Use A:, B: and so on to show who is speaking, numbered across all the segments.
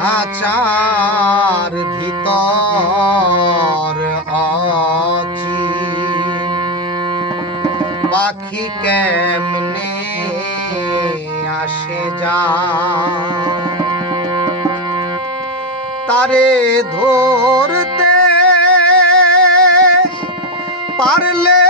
A: আচার ভিতর আছি। পাখি কেমনে আসে যা? তারে ধরতে পারলে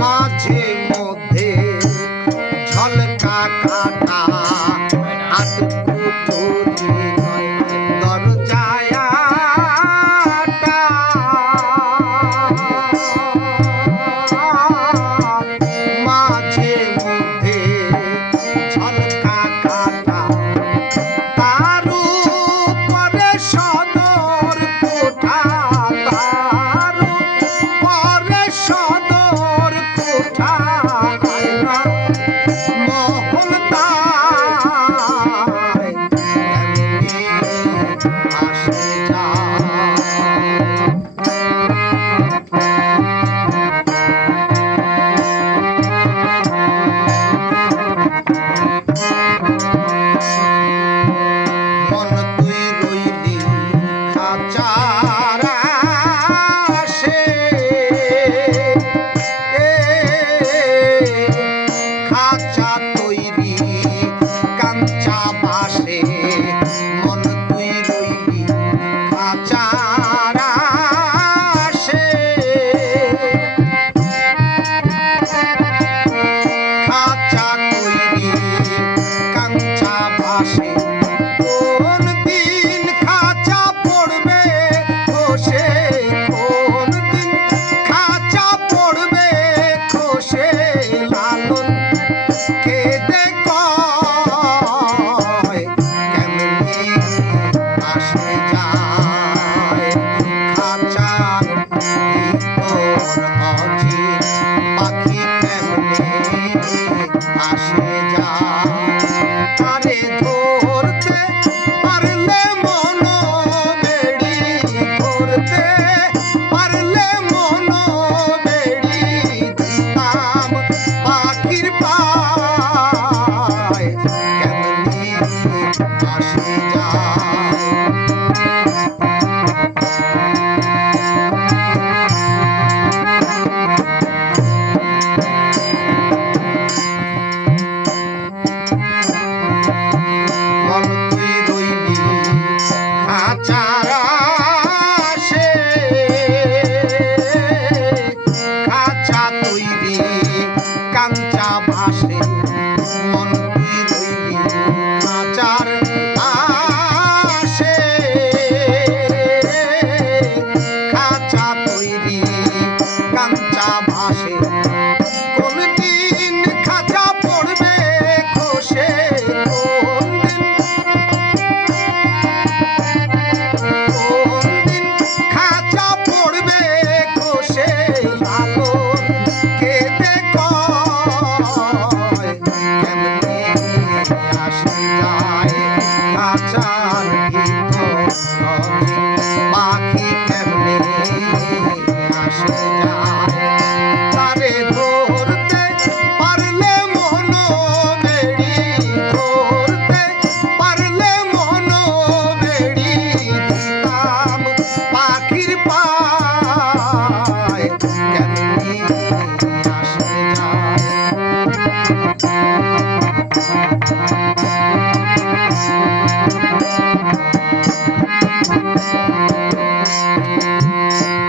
A: মাঝে মধ্যে ঝলকা কাটা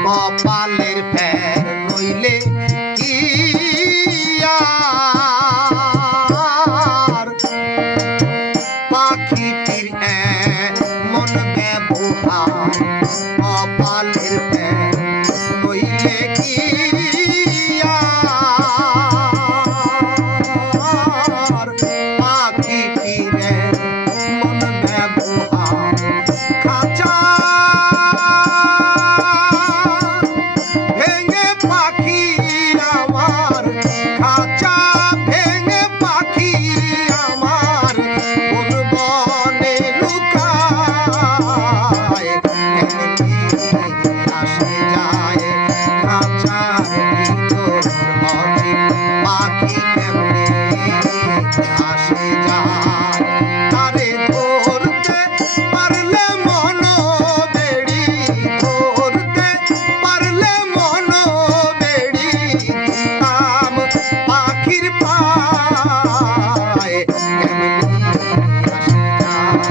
A: কপালের ফের নইলে কি পাখিটির হ্যাঁ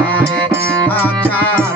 A: Acha, acha.